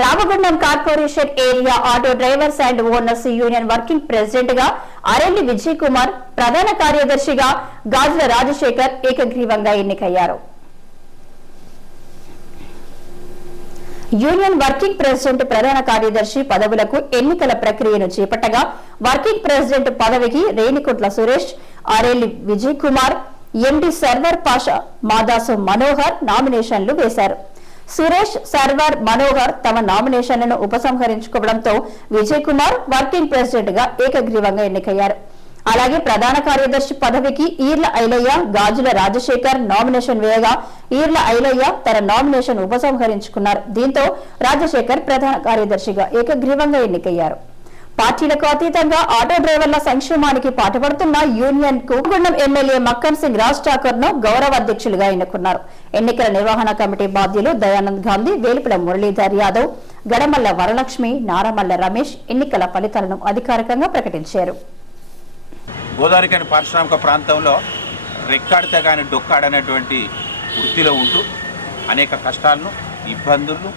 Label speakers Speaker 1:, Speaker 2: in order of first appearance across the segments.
Speaker 1: Ramagundam corporation area auto drivers and owners union working ప్రెసిడెంట్గా అరెల్లి విజయ్ కుమార్ ప్రధాన కార్యదర్శిగా గాజుల రాజశేఖర్ ఏకగ్రీవంగా ఎన్నికయ్యారు. యూనియన్ వర్కింగ్ ప్రెసిడెంట్ ప్రధాన కార్యదర్శి పదవులకు ఎన్నికల ప్రక్రియను చేపట్టగా వర్కింగ్ ప్రెసిడెంట్ పదవికి రేణికుట్ల సురేష్ ఆరేలి విజయ్ కుమార్ ఎండి సర్వర్ పాషా మాదాసు మనోహర్ నామినేషన్లు వేశారు. సురేష్ సర్వర్ మనోహర్ తమ నామినేషన్లను ఉపసంహరించుకోవడంతో విజయ్ కుమార్ వర్కింగ్ ప్రెసిడెంట్గా ఏకగ్రీవంగా ఎన్నికయ్యారు. అలాగే ప్రధాన కార్యదర్శి పదవికి ఈర్ల ఐలయ్య గాజుల రాజశేఖర్ నామినేషన్ వేయగా ఈర్ల ఐలయ్య తన నామినేషన్ ఉపసంహరించుకున్నారు. దీంతో రాజశేఖర్ ప్రధాన కార్యదర్శిగా ఏకగ్రీవంగా ఎన్నికయ్యారు. పార్టీలకు అతీతంగా ఆటో డ్రైవర్ల సంక్షేమానికి పాటుపడుతున్న యూనియన్కు ఎమ్మెల్యే మక్కన్ సింగ్ రాజ్ ఠాకూర్ను గౌరవ అధ్యక్షులుగా ఎన్నుకున్నారు. ఎన్నికల నిర్వహణ కమిటీ బాధ్యులు దయానంద్ గాంధీ వేలుపుల మురళీధర్ యాదవ్ గడమల్ల వరలక్ష్మి నారమల్ల రమేష్ ఎన్నికల ఫలితాలను అధికారికంగా ప్రకటించారు.
Speaker 2: గోదావరికని పారిశ్రామిక ప్రాంతంలో రెక్కాడితే కానీ డొక్కాడనేటువంటి వృత్తిలో ఉంటూ అనేక కష్టాలను ఇబ్బందులను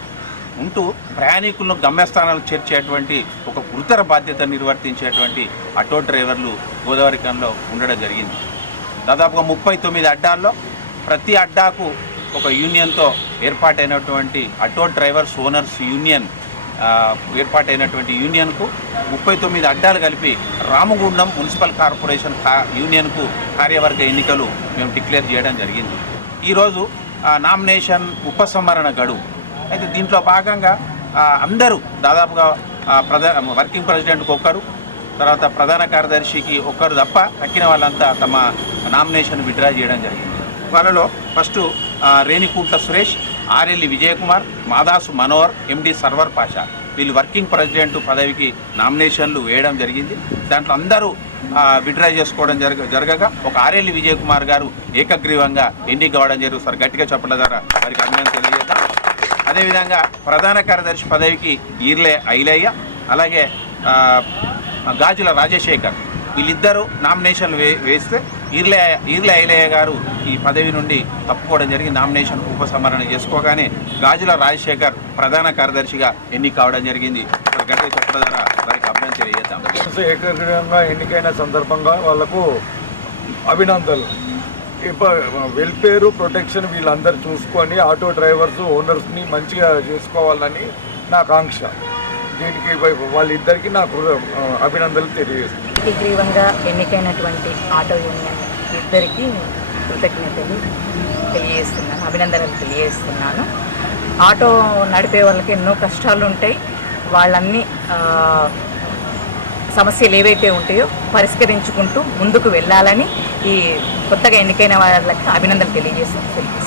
Speaker 2: ఉంటూ ప్రయాణికులను గమ్యస్థానాలకు చేర్చేటువంటి ఒక గురుతర బాధ్యత నిర్వర్తించేటువంటి ఆటో డ్రైవర్లు గోదావరికంలో ఉండడం జరిగింది. దాదాపుగా ముప్పై తొమ్మిది అడ్డాల్లో ప్రతి అడ్డాకు ఒక యూనియన్తో ఏర్పాటైనటువంటి ఆటో డ్రైవర్స్ ఓనర్స్ యూనియన్ ఏర్పాటైనటువంటి యూనియన్కు ముప్పై తొమ్మిది అడ్డాలు కలిపి రామగుండం మున్సిపల్ కార్పొరేషన్ కా యూనియన్కు కార్యవర్గ ఎన్నికలు మేము డిక్లేర్ చేయడం జరిగింది. ఈరోజు నామినేషన్ ఉపసంహరణ గడువు. అయితే దీంట్లో భాగంగా అందరూ దాదాపుగా ప్రధా వర్కింగ్ ప్రెసిడెంట్కి ఒక్కరు తర్వాత ప్రధాన కార్యదర్శికి ఒక్కరు తప్ప తక్కిన వాళ్ళంతా తమ నామినేషన్ విడ్రా చేయడం జరిగింది. వాళ్ళలో ఫస్ట్ రేణికూట్ల సురేష్ ఆర్ఎల్లి విజయకుమార్ మాదాసు మనోహర్ ఎండి సర్వర్ పాషా. వీళ్ళు వర్కింగ్ ప్రెసిడెంట్ పదవికి నామినేషన్లు వేయడం జరిగింది. దాంట్లో అందరూ విడ్రా చేసుకోవడం జరగ జరగగా ఒక ఆర్ఎల్లి విజయకుమార్ గారు ఏకగ్రీవంగా ఎన్నిక కావడం జరుగుతుంది. సార్ గట్టిగా చెప్పడం ద్వారా వారికి అభినందన తెలియజేద్దాం. అదేవిధంగా ప్రధాన కార్యదర్శి పదవికి ఈర్లే ఐలయ్య అలాగే గాజుల రాజశేఖర్. వీళ్ళిద్దరూ నామినేషన్లు వే వేస్తే ఈర్లే ఈర్లే ఐలయ్య గారు ఈ పదవి నుండి తప్పుకోవడం జరిగి నామినేషన్ ఉపసంహరణ చేసుకోగానే గాజుల రాజశేఖర్ ప్రధాన కార్యదర్శిగా ఎన్నిక కావడం జరిగింది. గట్టి చెప్పడం ద్వారా వారికి అభినందన తెలియజేద్దాం.
Speaker 3: ఏకగ్రీవంగా ఎన్నికైన సందర్భంగా వాళ్ళకు అభినందనలు. వెల్ఫేరు ప్రొటెక్షన్ వీళ్ళందరూ చూసుకొని ఆటో డ్రైవర్స్ ఓనర్స్ని మంచిగా చేసుకోవాలని నా కాంక్ష దీనికి వాళ్ళిద్దరికీ నాకు అభినందనలు తెలియజేస్తాను
Speaker 4: ఏకగ్రీవంగా ఎన్నికైనటువంటి ఆటో యూనియన్ ఇద్దరికీ కృతజ్ఞతలు తెలియజేస్తున్నాను అభినందనలు తెలియజేస్తున్నాను. ఆటో నడిపే వాళ్ళకి ఎన్నో కష్టాలు ఉంటాయి వాళ్ళన్నీ సమస్యలు ఏవైతే ఉంటాయో పరిష్కరించుకుంటూ ముందుకు వెళ్ళాలని ఈ కొత్తగా ఎన్నికైన వాళ్ళకి అభినందనలు తెలియజేసి తెలియజేస్తాను